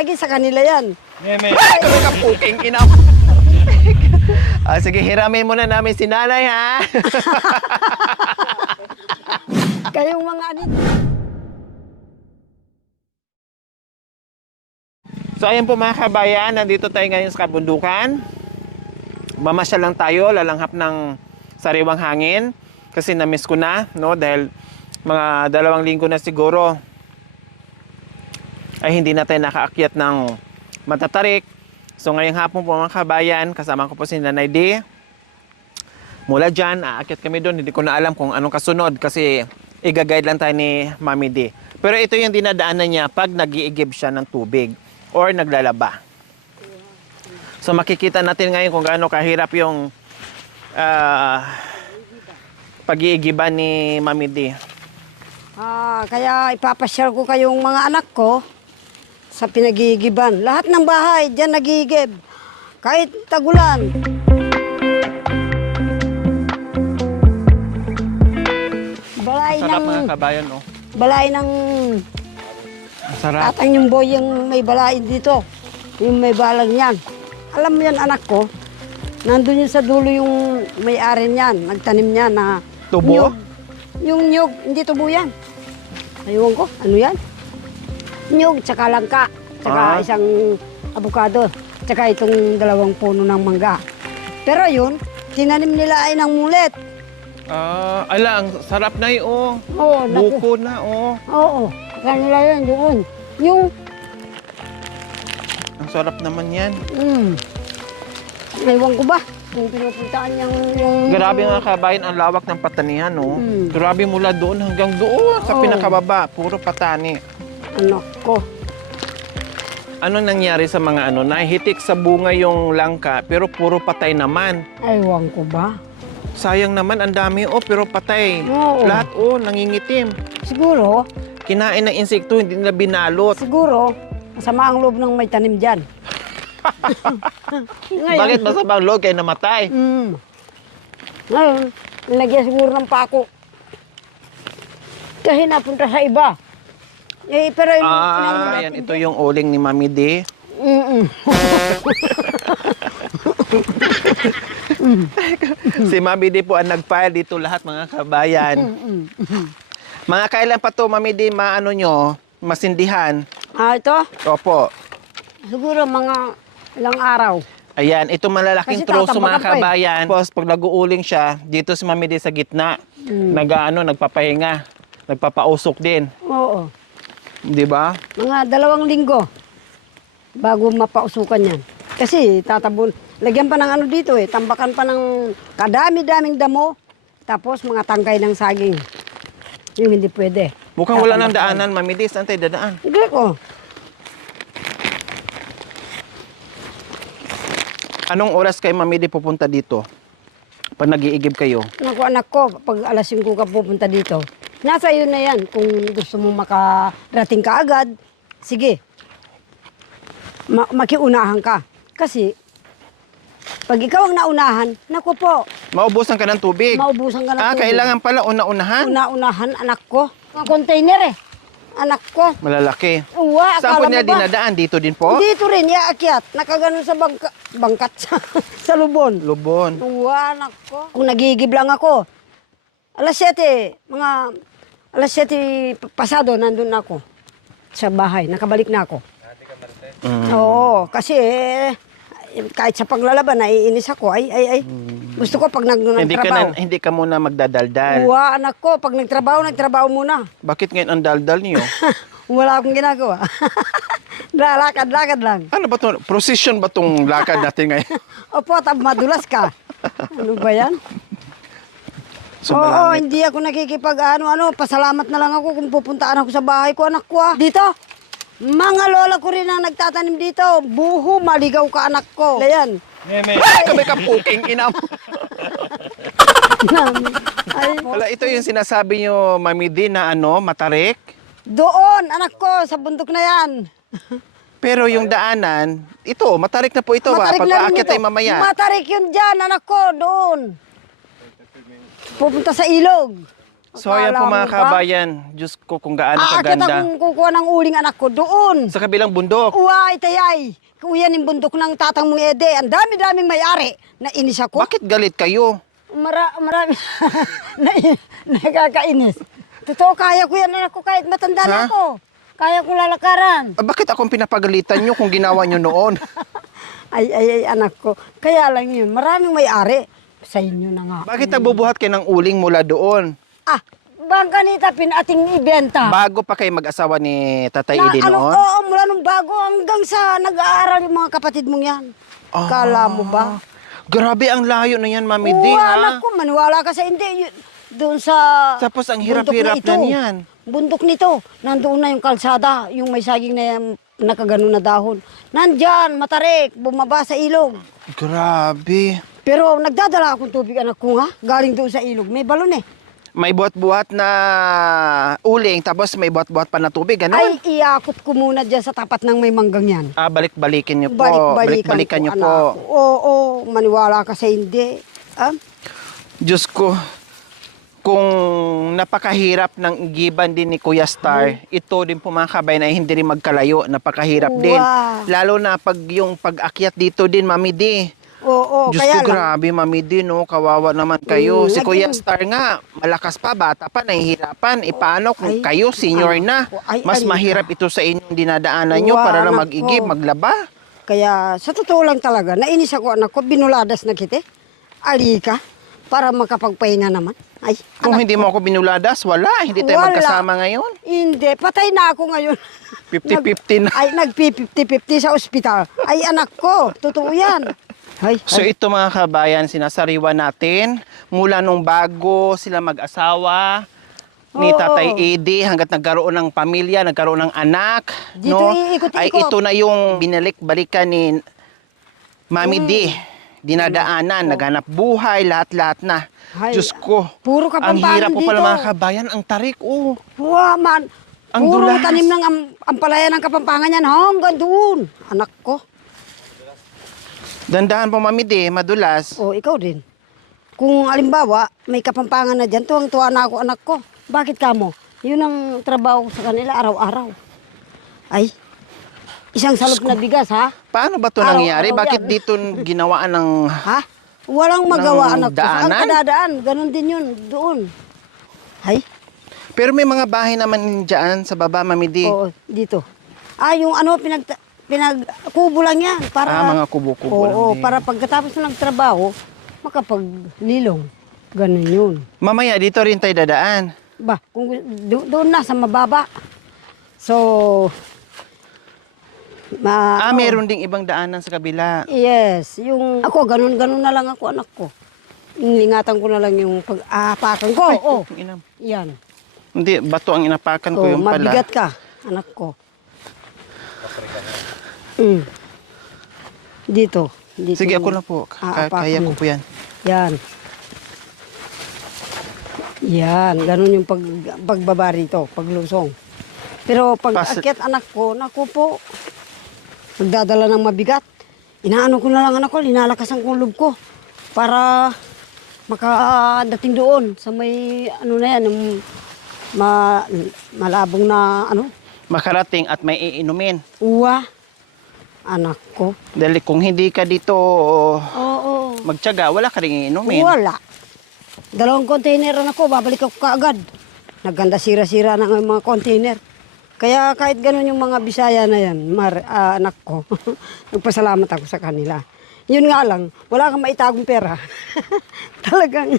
Lagi sa kanila yan. Ay, kami ka puking ina. Sige, hiramin muna namin si nanay, ha? Kayong mga anit. So, ayan po mga kabayan, nandito tayo ngayon sa kabundukan. Mamasyal lang tayo, lalanghap ng sariwang hangin. Kasi na-miss ko na, no? Dahil mga 2 linggo na siguro ay hindi na tayo nakaakyat ng matatarik. So ngayong hapon po mga kabayan, kasama ko po si Nanay D. Mula dyan, aakyat kami doon. Hindi ko na alam kung anong kasunod kasi i-guide lang tayo ni Mami D. Pero ito yung dinadaanan niya pag nag-iigib siya ng tubig or naglalaba. So makikita natin ngayon kung gaano kahirap yung pag-iigiban ni Mami D. Kaya ipapasyal ko kayong mga anak ko sa pinag-iigiban. Lahat ng bahay, dyan nag-iigib. Kahit tagulan. Balay Sarap ng... mga kabayan, oh. Balay ng... Sarap. Tatang yung boy yung may balay dito. Yung may balang yan. Alam mo yan, anak ko. Nandun yun sa dulo yung may-ari niyan. Nagtanim niya na... Tubo? Nyug. Yung nyug, hindi tubo yan. Ayun ko, ano yan? Nyug, tsaka langka. Tsaka isang abukado. Tsaka itong 2 puno ng mangga. Pero yun, tinanim nila ay ng mulet. Ala, ang sarap na yun, oh. Oo, Buko na, oh. Oo, kanila yun, doon. Yung, Ang sarap naman yan. Ewan ko ba, kung pinupuntaan yung... Grabe nga kabayan, ang lawak ng patanihan, no? Grabe mula doon hanggang doon sa pinakababa, puro patani. Anak ko. Ano nangyari sa mga ano, nahihitik sa bunga yung langka, pero puro patay naman. Ewan ko ba? Sayang naman, ang dami, oh, pero patay. Oo. Lahat, oh, nangingitim. Siguro, Kinain ng insekto, hindi nila binalot. siguro, masama ang loob ng may tanim dyan. Bakit masamang loob kayo namatay? Ngayon, nilagyan siguro ng pako. Kasi napunta sa iba. Eh, pero yung... Yan, ito yung uling ni Mami D. Si Mami D po ang nag-file dito lahat mga kabayan. Mga kailan pa to Mami D maano nyo, masindihan? Ito, Opo. siguro mga ilang araw. Ayan, ito malalaking Kasi troso mga tatambakan pa eh. kabayan. Tapos pag nag-uuling siya, dito si Mami D sa gitna. Nagpapahinga. Nagpapausok din. Oo. Di ba? Mga 2 linggo bago mapausukan yan. Kasi tatabon, lagyan pa ng ano dito eh, tambakan pa ng kadami-daming damo, tapos mga tangkay ng saging. Yung hindi pwede. Mukhang wala nang daanan, Mami D. Saan tayo dadaan? Hindi ko. Anong oras kayo, Mami D, pupunta dito? Pag nag-iigib kayo? Naku anak ko, pag alas 5 ka pupunta dito, nasa iyo na yan. Kung gusto mo makarating ka agad, sige. Makiunahan ka. Kasi, pag ikaw ang naunahan, naku po, Maubusan ka ng tubig? maubusan ka ng tubig. Kailangan pala una-unahan? Una-unahan, anak ko. Mga container eh. Anak ko. Malalaki. Uwa, Saan po akala niya mo ba? dinadaan? Dito din po? Dito rin, iaakyat. Nakaganon sa bangkat sa lubon. Lubon. Uwa, anak ko. Kung nagigib lang ako, alas 7, alas 7 pasado, nandun ako sa bahay. Nakabalik na ako. Oo, kasi kahit sa paglalaban, naiinis ako. Ay. Gusto ko pag nagtrabaho. Hindi ka muna magdadaldal. Uwa, anak ko. Pag nagtrabaho muna. Bakit ngayon ang daldal niyo? Wala akong ginagawa. Lakad-lakad lang. Ano ba to? Procession ba tong lakad natin ngayon? Opo, madulas ka. Ano ba yan? So, Oo, malangit. hindi ako ano, pasalamat na lang ako kung pupuntaan ako sa bahay ko, anak ko. Dito, mga lola ko rin ang nagtatanim dito. Buho, maligaw ka, anak ko. Ayan. Ay, kami ka puking ina mo. Ay, Wala, ito yung sinasabi niyo, Mami D, na ano, matarik. doon, anak ko, sa bundok na yan. Pero yung daanan, ito, matarik na po ito. Matarik Pag na rin aakyat ito. tayo mamaya. Matarik yun dyan, anak ko, doon. Pupunta sa ilog. So ayan po Akala mga mo ba? kabayan, Diyos ko kung gaano Aakit kaganda. akong kukuha ng uling anak ko doon. Sa kabilang bundok. Uway, tayay. Kuya ng bundok ng tatang mong Ede. Ang dami-daming may-ari. Nainis ako. Bakit galit kayo? Marami. Nakakainis. Totoo, kaya ko yan anak ko kahit matanda na Ha? ako. Kaya ko lalakaran. Bakit akong pinapagalitan nyo kung ginawa nyo noon? Ay, anak ko. Kaya lang yun, maraming may-ari. Sa inyo na nga. Bakit nagbubuhat kayo ng uling mula doon? Bangkanita pinating ibenta. Bago pa kayo mag-asawa ni Tatay Edi ano, noon? oo, mula nung bago hanggang sa nag-aaral yung mga kapatid mong yan. Kala mo ba? Grabe ang layo na yan, Mami D, ha? Anak ko, maniwala ka sa hindi. Doon sa Tapos ang bundok hirap-hirap ito. na niyan. Bundok nito, nandoon na yung kalsada, yung may saging na yan, nakagano na dahon. Nandyan, matarik, bumaba sa ilog. Grabe. Pero nagdadala akong tubig, anak ko nga, galing doon sa ilog. May balon eh. May buhat-buhat na uling, tapos may buhat-buhat pa na tubig, Ay, gano'n? iakot ko muna dyan sa tapat ng may manggang yan. Balik-balikin nyo po. Balik-balikan nyo ko, po. anak ko. Oo, maniwala ka sa hindi. Diyos ko, kung napakahirap ng igiban din ni Kuya Star, ito din po mga kabayan ay hindi rin magkalayo, napakahirap din. Wow. Lalo na pag yung pag-akyat dito din, Mami D. Oo, Diyos kaya ko, lang. grabe, Mami D, no? Kawawa naman kayo. Si naging- Kuya Star nga, malakas pa, bata pa, nahihirapan. E paano kung Ay, kayo, senior na? anak ko, ay, Mas ay, mahirap ito sa inyong dinadaanan nyo Wow, para lang anak mag-igib, ko. maglaba. Kaya sa totoo lang talaga, nainis ako anak ko, binuladas na kita. Alika, para makapagpahinga naman. Ay, Kung anak hindi mo ako binuladas, wala. Hindi tayo Wala. magkasama ngayon. Hindi, patay na ako ngayon. 50-50 na. Ay, nag-50-50 sa ospital. Ay, anak ko, totoo yan. Ay, So ito mga kabayan, sinasariwa natin mula nung bago sila mag-asawa ni Oo. Tatay Edi hanggat nagkaroon ng pamilya, nagkaroon ng anak, Dito, no? iikot-ikot. Ay ito na yung binalik-balikan ni Mami D. Dinadaanan, naghanap buhay, lahat-lahat na. Ay, Diyos ko. puro Ang Kapampangan hirap po pala dito. mga kabayan, ang tarik, oh. Wow, man. Ang Puro dulas. tanim ng ampalaya ng Kapampangan yan hanggang doon. Anak ko. Dandahan po Mami D, madulas. O, ikaw din. Kung alimbawa, may Kapampangan na dyan, tuwang-tuwa na ako, anak ko. Bakit ka mo? Yun ang trabaho ko sa kanila araw-araw. Ay, isang salop na bigas, ha? Paano ba ito Araw-araw nangyari? Bakit yan. dito ginawaan ng... Ha? Walang magawa, Ng anak ko. Ang daanan? kadadaan, ganun din yun, doon. Ay, Pero may mga bahay naman dyan sa baba, Mami D. oo, dito. Yung ano, pinagkubo lang yan. Para, Mga kubo-kubo lang Oo, din. para pagkatapos ng trabaho, makapaglilong. Ganun yun. Mamaya, dito rin tayo dadaan. Ba, kung doon na sa mababa. So, Meron ding ibang daanan sa kabila. Yes, yung ako ganun na lang ako, anak ko. Ingatan ko na lang yung pag-aapakan ko. Oo. Inam. Yan. Hindi, bato ang inapakan ko Oh, yung pala. mabigat ka, anak ko. Mm. Dito. Sige, ako na po. Aapakan Kaya ko mo. po yan. Yan. Yan, ganun yung pagbaba rito, paglusong. Pero pag akyat anak ko, naku po, magdadala ng mabigat. Inaano ko na lang anak ko, linalakasan ko loob ko para makadating doon sa may ano na yan, yung malabong na ano, Makarating at may iinumin. uwa. Anak ko. Dahil kung hindi ka dito Oo. magtiyaga, wala ka rin iinumin. Wala. 2 container na ako, babalik ako kaagad. Nagganda sira-sira na ng mga container. Kaya kahit ganun yung mga Bisaya na yan, anak ko, nagpasalamat ako sa kanila. Yun nga lang, wala kang maitagong pera. Talagang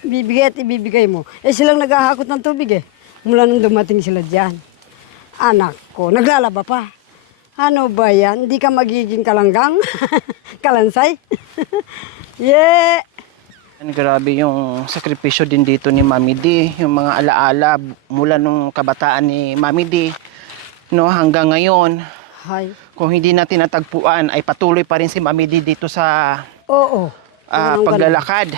bibigay at ibibigay mo. Silang naghahakot ng tubig mula nung dumating sila dyan. Anak ko, naglalaba pa. Ano ba yan? Hindi ka magiging kalanggang? Kalansay? Yeah! Grabe yung sakripisyo din dito ni Mami D, yung mga alaala mula nung kabataan ni Mami D, no, hanggang ngayon. Hay. Kung hindi natin natagpuan, ay patuloy pa rin si Mami D dito sa Oo. Ganun. paglalakad.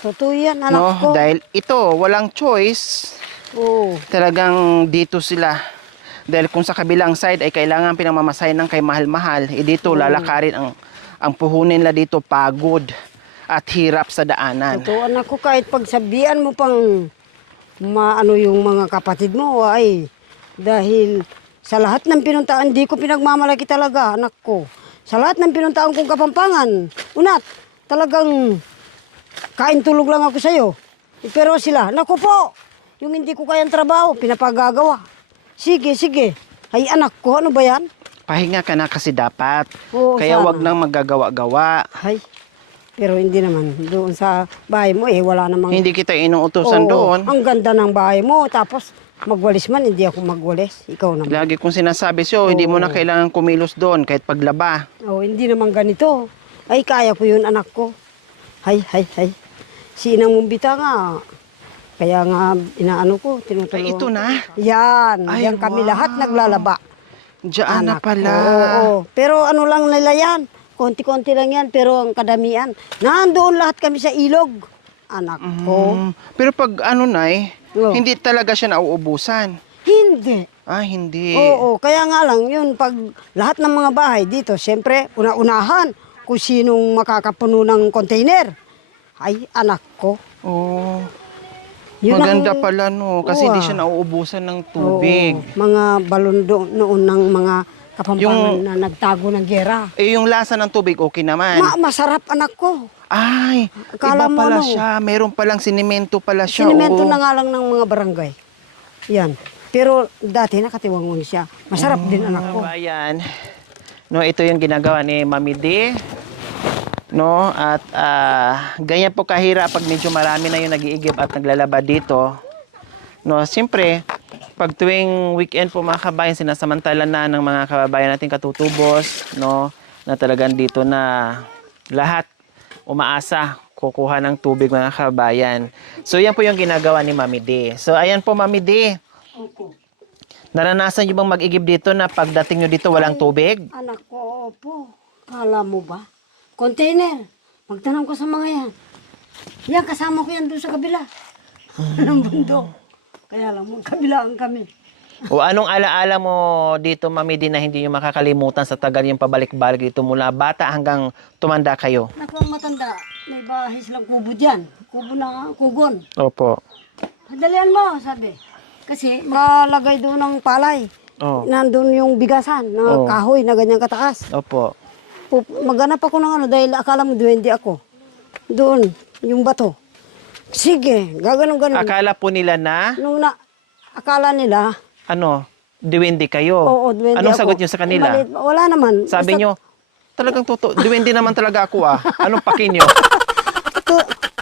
Totoo yan, anak No, ko. dahil ito, walang choice. Oo. Talagang dito sila. Dahil kung sa kabilang side ay kailangan pinamamasahin ng kay mahal-mahal, dito lalakarin ang puhunin nila dito pagod at hirap sa daanan. Totoo, anak ko, kahit pagsabihan mo pang maano yung mga kapatid mo ay dahil sa lahat ng pinuntaan, hindi ko pinagmamalaki talaga, anak ko. Sa lahat ng pinuntaan kong Kapampangan, unat, talagang kain tulog lang ako sa'yo. Pero sila, naku po, yung hindi ko kayang trabaho, pinapagagawa. Sige, sige. Ay anak ko, ano ba yan? Pahinga ka na kasi dapat. Oo, Kaya sana. wag nang magagawa-gawa. Ay, pero hindi naman. Doon sa bahay mo, wala namang... Hindi kita inuutosan Oo, doon. Ang ganda ng bahay mo, tapos magwalis man, hindi ako magwalis. Ikaw naman. Lagi kong sinasabi sa'yo, hindi mo na kailangan kumilos doon kahit paglaba. Oh, hindi naman ganito. Ay, kaya ko yun, anak ko. Hay. Si Inang Mumbita nga. Kaya nga, inaano ko, tinutulungan. Ay, ito na. Yan. Ay, Yan kami wow. lahat naglalaba. Diyan na Anak pala. ko, oo. Pero ano lang nila yan. Konti-konti lang yan, pero ang kadamian. Nandoon lahat kami sa ilog. Anak ko. Pero pag ano, Nay, Oo. hindi talaga siya nauubusan. Hindi. Ah, hindi. Oo, kaya nga lang yun, pag lahat ng mga bahay dito, siyempre, una-unahan kung sinong makakapuno ng container. Ay, anak ko. Oo. Yun Maganda ang- pala, no? Kasi Oo, hindi ah. siya nauubusan ng tubig. Oo, mga balondo noon ng mga Kapampangan Yung- na nagtago ng gera. Eh, yung lasa ng tubig, okay naman. Masarap, anak ko. Ay, Akala iba mo pala ano? siya. Meron palang sinimento pala siya. Sinimento oo. na nga lang ng mga barangay. Yan. Pero dati nakatiwangon siya. Masarap din, anak ko. Kabayan, no, ito yung ginagawa ni Mami D. No, at ganyan po kahirap pag medyo marami na yung nag-iigib at naglalaba dito. No, siyempre, pag tuwing weekend po mga kabayan, sinasamantala na ng mga kababayan natin katutubos, no, na talagang dito na lahat umaasa kukuha ng tubig mga kabayan. So yan po yung ginagawa ni Mami D. So ayan po Mami D. Naranasan niyo bang mag-igib dito na pagdating niyo dito walang tubig? Anak ko, opo. Kala mo ba? Container. Magtanong ko sa mga yan. Yan, kasama ko yan doon sa kabila. Ng bundok. Kaya lang, magkabilaan kami. O anong alaala mo dito, Mami D, na hindi niyo makakalimutan sa tagal yung pabalik-balik dito mula bata hanggang tumanda kayo? Naku, ang matanda. May bahay silang kubo dyan. Kubo na kugon. Opo. Dalian mo, sabi. Kasi malagay doon ng palay. Oh. Nandun yung bigasan na Oh. kahoy na ganyan kataas. Opo. Maghanap ako ng ano dahil akala mo duwende ako. Doon, yung bato. Sige, gaganon-ganon. Akala po nila na, Akala nila, ano, diwindi kayo. oo, duwende Anong ako. sagot niyo sa kanila? Maliit, wala naman. Sabi Basta niyo, talagang totoo, diwindi naman talaga ako ah. Anong pakin niyo?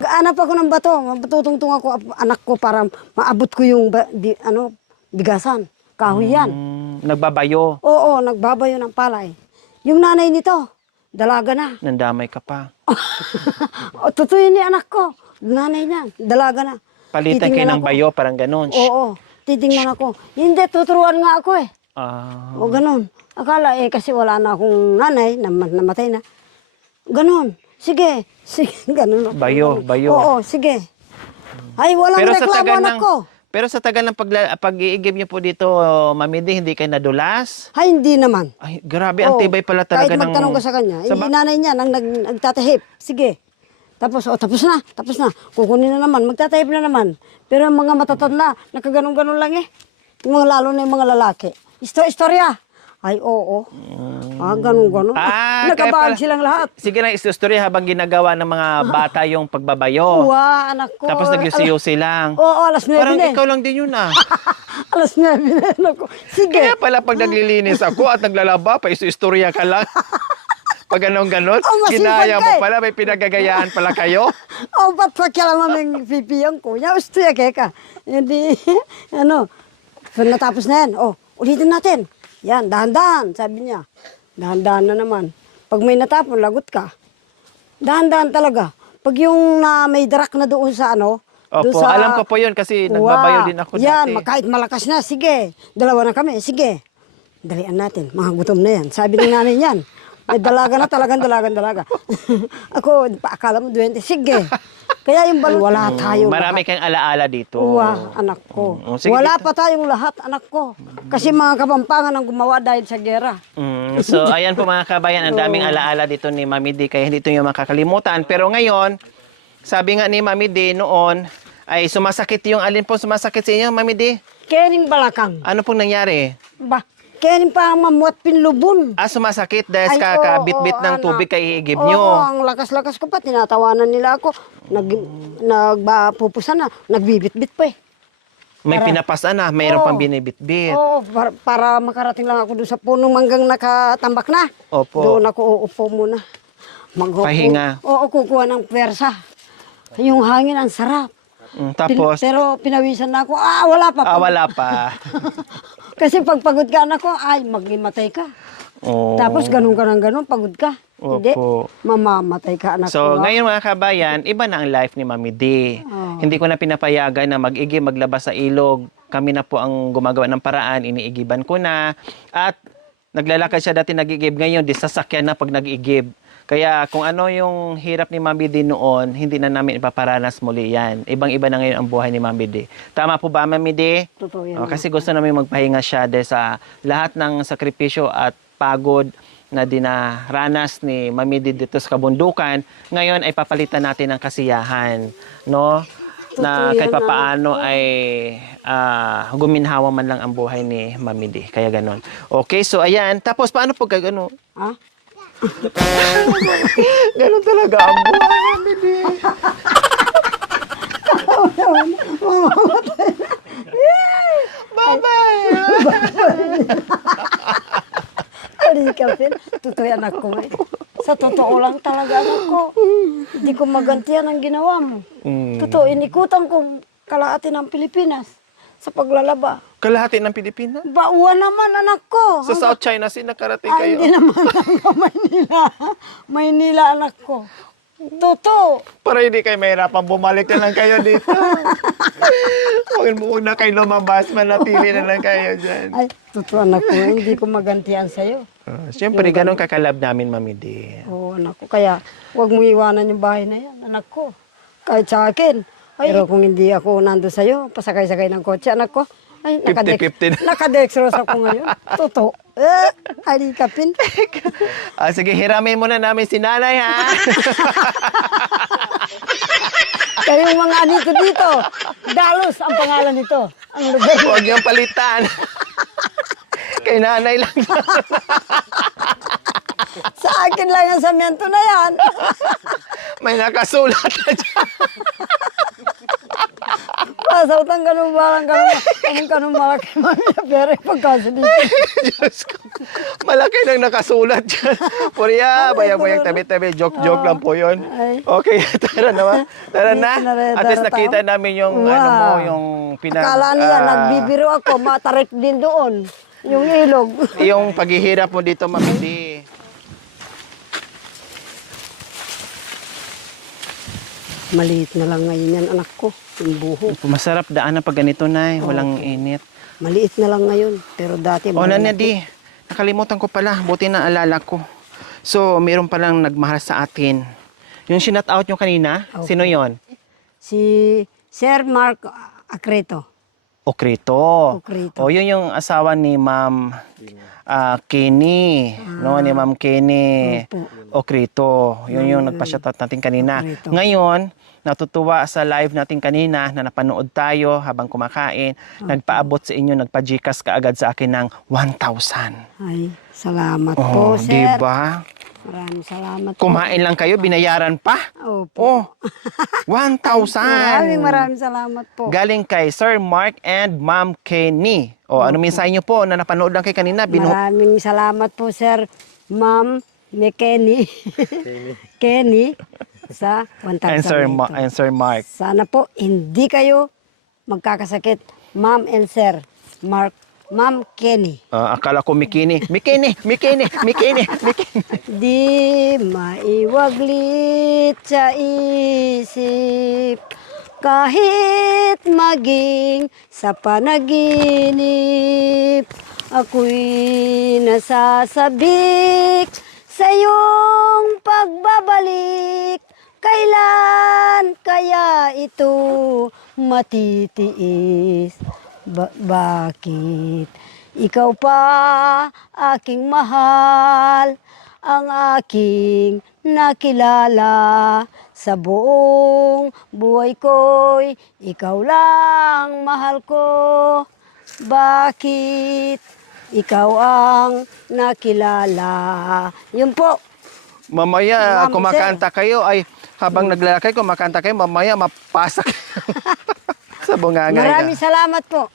Gaanap ako ng bato. Matutungtong ako anak ko para maabot ko yung bigasan. Kahoy yan. Nagbabayo. Oo, nagbabayo ng palay. Yung nanay nito, dalaga na. Nandamay ka pa. O, totoo yun ni anak ko. Nanay niya, dalaga na. Palitan kayo Titingnan ng ako. bayo, parang ganun. Oo, titingnan ako. Hindi, tuturuan nga ako eh. Ah. O ganun. Akala kasi wala na akong nanay, namatay na. Ganun. Sige, ganun. Bayo, bayo. Oo, sige. Ay, walang reklamo anak ko. Pero sa tagal ng pag-iigib niyo po dito, Mami D, hindi kayo nadulas? Ay, hindi naman. Ay, grabe, ang Oo, tibay pala talaga kahit ng... magtanong ka sa kanya, Sa yung nanay niya nang nagtatahip. Sige. Tapos tapos na. Kukunin na naman, magtatahip na naman. Pero ang mga matatanda, nakaganon-ganon lang eh. Yung mga lalo na yung mga lalaki. Istorya. Ay, oo. Ganon-ganon. Ah, kaya Nagkabahag pala- silang lahat. Sige na, istorya habang ginagawa ng mga bata yung pagbabayo. Uwa, anak ko. Tapos nagyusi-yusi lang. Oo, alas 9 Parang din. ikaw lang din yun ah. Alas 9 din ako. Sige. Kaya pala pag naglilinis ako at naglalaba, pa istorya ka lang. Pag ganon-ganon, Oh, masipag ginaya ka mo eh. pala, may pinagagayaan pala kayo. Oh, ba't pa kailangan ng pipiyang ko? Ya, gusto ya, keka. Hindi, so natapos na yan. Oh, ulitin natin. Yan, dahan-dahan, sabi niya. Dahan-dahan na naman. Pag may natapon, lagot ka. Dahan-dahan talaga. Pag yung may darak na doon sa doon Opo, alam ko po yun kasi nagbabayo din ako yan, dati. kahit malakas na, sige. Dalawa na kami, sige. Dalian natin, mga gutom na yan. Sabi ng nanay niyan, may dalaga na, talagang dalaga. Ako, akala mo duwende, sige. Kaya yung wala tayong Marami lahat. kayong alaala dito. Uwa, anak ko. Sige, Wala dito. pa tayong lahat, anak ko. Kasi mga Kapampangan ang gumawa dahil sa gera. So, ayan po mga kabayan, ang daming alaala dito ni Mami D, kaya hindi ito yung makakalimutan. Pero ngayon, sabi nga ni Mami D noon, Ay, sumasakit yung alin po sumasakit sa inyo, Mami D? Kening balakang. Ano pong nangyari? Ba, kening pa mamuat pinlubon. Sumasakit dahil Ay, kakabit-bit oo, ng anak. tubig kay igib Oo, nyo. ang lakas-lakas ko pa. Tinatawanan nila ako. Nagpupusan na. Nagbibit-bit pa eh. May pinapasan na, mayroon Oo. pang binibit-bit. Oo, para makarating lang ako doon sa punong manggang nakatambak na. Opo. Doon ako uupo muna. Pahinga. Oo, kukuha ng pwersa. Yung hangin, ang sarap. Tapos, Pero pinawisan na ako. Wala pa. wala pa. Kasi pag pagod ka na ako, maglimatay ka. Oh. Tapos ganun ka ng ganun, pagod ka. Hindi, Opo. mamamatay ka anak So, ko. ngayon mga kabayan, iba na ang life ni Mami D. Oo. Hindi ko na pinapayagan na mag-igib, maglabas sa ilog. Kami na po ang gumagawa ng paraan, iniigiban ko na. At naglalakad siya dati nag-igib, ngayon di sasakyan na pag nag-igib. Kaya kung ano yung hirap ni Mami D noon, hindi na namin ipaparanas muli yan. Ibang-iba na ngayon ang buhay ni Mami D. Tama po ba, Mami D? Totoo yan. Kasi gusto namin magpahinga siya dahil sa lahat ng sakripisyo at pagod na dinaranas ni Mami D dito sa kabundukan. Ngayon ay papalitan natin ng kasiyahan, no? Na Totoo kahit yan, papaano ay guminhawa man lang ang buhay ni Mami D. Kaya ganon. Okay, so ayan. Tapos paano pag gano? Ha? Ganon talaga ang buhay, Mami D. Bye-bye! Alikapin. Totoo yan anak ko. Sa totoo lang talaga anak ko. Hindi ko magantihan ang ginawa mo. Totoo, inikutan kong kalahati ng Pilipinas sa paglalaba. Kalahati ng Pilipinas? Bauan naman anak ko. Sa South China Sea nakarating Ay, kayo. hindi naman hanggang Maynila. Maynila anak ko. Totoo. Para hindi kayo mahirapan, bumalik na lang kayo dito. Huwag na kayo lumabas, manatili na lang kayo dyan. Ay, totoo anak ko. Hindi ko magantihan sa'yo. Siyempre, ganun kakalab namin, Mami D. Oo, anak ko. Kaya, huwag mo iwanan yung bahay na yan, anak ko. Kahit sa akin. Pero kung hindi ako nando sa'yo, pasakay-sakay ng kotse, anak ko. Ay, 50-50 na. nakadextrose ako ngayon. Totoo. Alikapin. Sige, hiramin muna namin si nanay, ha? Kayong mga anito dito, Dalos ang pangalan nito. Ang lugar mo. Huwag niyang palitan. Kay nanay lang. Sa akin lang ang samento na yan. May nakasulat na dyan. Pasautan ganun parang ganun malaki mamaya. Pero pagkaso dito. Diyos ko. Malaki nang nakasulat dyan. Puriya, bayang-bayang tabi-tabi. Joke-joke lang po yun. Ay. Okay, tara na ba? Tara na. At least nakita namin yung, Wow. ano mo, yung Akala niya, nagbibiro ako, matarik din doon. Yung ilog. yung paghihirap mo dito, Mami D. Maliit na lang ngayon yan, anak ko. Yung buho. Masarap daan na pag ganito, Nay. Walang init. Maliit na lang ngayon. Pero dati, O, Nana malaki. D, nakalimutan ko pala. Buti na alala ko. So, meron palang nagmahal sa atin. Yung sinat out nyo kanina, Okay. sino yon? Si Sir Mark Acreto. Okrito. Okrito. O, yun yung asawa ni Ma'am Kenny. No, ni Ma'am Kenny. Opo. Okrito. Yun yung nagpa-shoutout natin kanina. Okrito. Ngayon, natutuwa sa live natin kanina na napanood tayo habang kumakain. Nagpaabot sa inyo, nagpa-Gcash kaagad sa akin ng 1,000. Ay, salamat Oh, po, Sir. diba? Maraming salamat po. Kumain lang kayo, binayaran pa? Opo. Oh, 1,000. Maraming salamat po. Galing kay Sir Mark and Ma'am Kenny. O, ano mensahe nyo po na napanood lang kay kanina? Maraming salamat po, Sir Ma'am Kenny. Kenny sa 1,000 and Sir, na ito. and Sir Mark. Sana po hindi kayo magkakasakit, Ma'am and Sir Mark, Ma'am Kenny. Akala ko Mikini. Mikini! Mikini! Mikini! Mikini! Di maiwaglit sa isip kahit maging sa panaginip. Ako'y nasasabik sa iyong pagbabalik. Kailan kaya ito matitiis? Bakit ikaw pa aking mahal, ang aking nakilala Sa buong buhay ko'y ikaw lang mahal ko. Bakit ikaw ang nakilala? Yun po. Mamaya, Ma'am, kumakanta kayo, ay habang naglalakay, kumakanta kayo, mamaya mapasak sa bunganga. Maraming salamat po.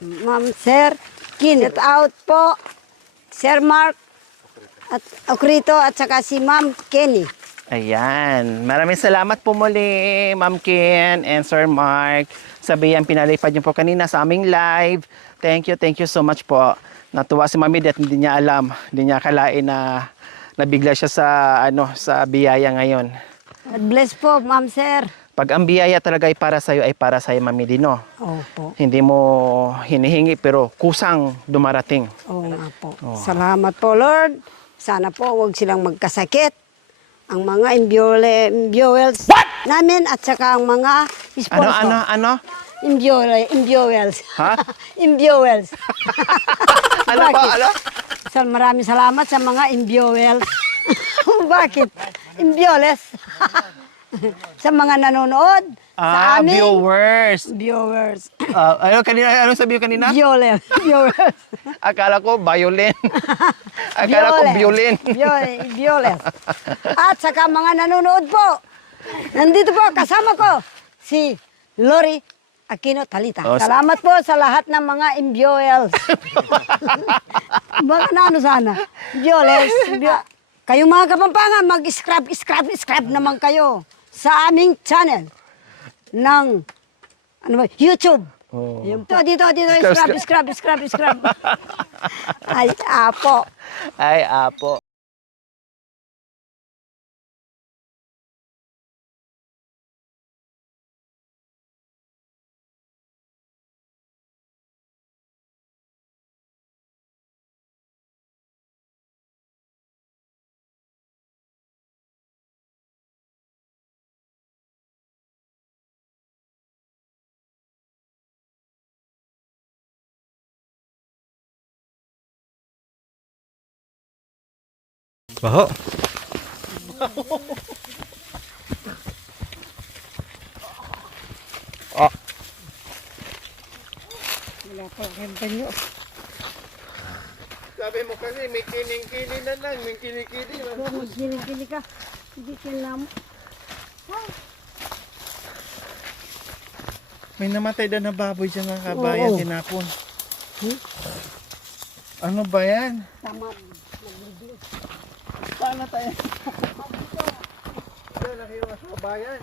Ma'am Sir Kin. Shout out po. Sir Mark at Okrito at saka si Ma'am Kenny. Ayan. Maraming salamat po muli, Ma'am Ken and Sir Mark. Sabihan, pinalipad niyo po kanina sa aming live. Thank you so much po. Natuwa si Mami at hindi niya alam, hindi niya akalain na nabigla siya sa biyaya ngayon. God bless po, Ma'am Sir. Pag ang biyaya talaga ay para sa iyo, Mami Dino. Opo. Hindi mo hinihingi pero kusang dumarating. Oo nga po. Salamat po, Lord. Sana po huwag silang magkasakit. Ang mga imbuwels namin at saka ang mga sponsor. Ano? Imbuwels. Ha? Imbuwels. Ano po? Ano? Maraming salamat sa mga imbuwels. Bakit? Imbuwels. Sa mga nanonood. Sa amin. Viewers. Viewers. Ano sabi ko kanina? Viewers. Akala ko violin. Akala ko violin. Violin. At saka mga nanonood po. Nandito po, kasama ko si Lori Aquino Talita. Salamat po sa lahat ng mga imbuwels. Baka na ano sana. Violets. Kayong mga Kapampangan, mag-subscribe naman kayo sa aming channel ng YouTube. Oh. Dito, subscribe. Ay, apo. Ay, apo. Baho. Wala pa lang banyo. Sabi mo kasi may kining-kini na lang, may kinikini. Magkini ka. Hindi kinam. May namatay daw na baboy dyan ng kabayan, Oo. tinapon. Ano ba yan? Tama. Paano tayo? Ito, nakiwa sa kabayan.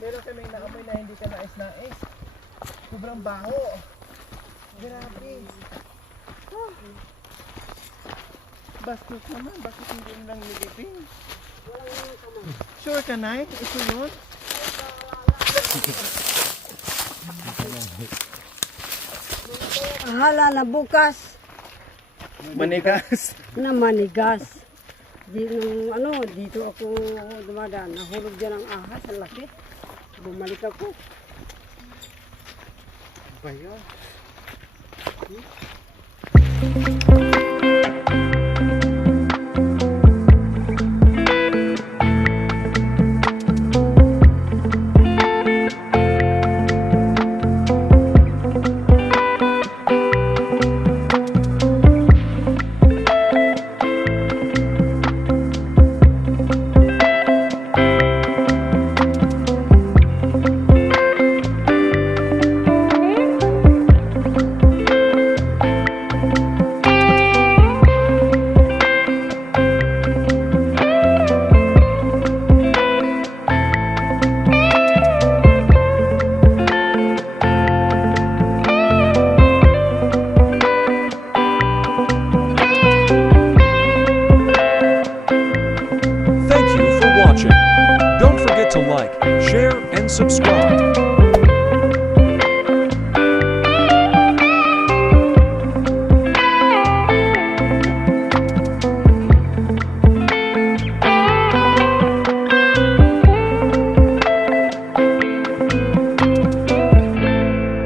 Meron kami naamoy na hindi ka nais-nais. Sobrang baho. Grabe. Bastos naman, bakit hindi lang nilipin? Sure ka, Nay? Ito yun? Hala na bukas Manigas. na manigas. Dito ako dumadaan. Nahulog dyan ang ahas. Ang laki. Bumalik ako. Ba yun? Thank you for watching. Don't forget to like, share, and subscribe.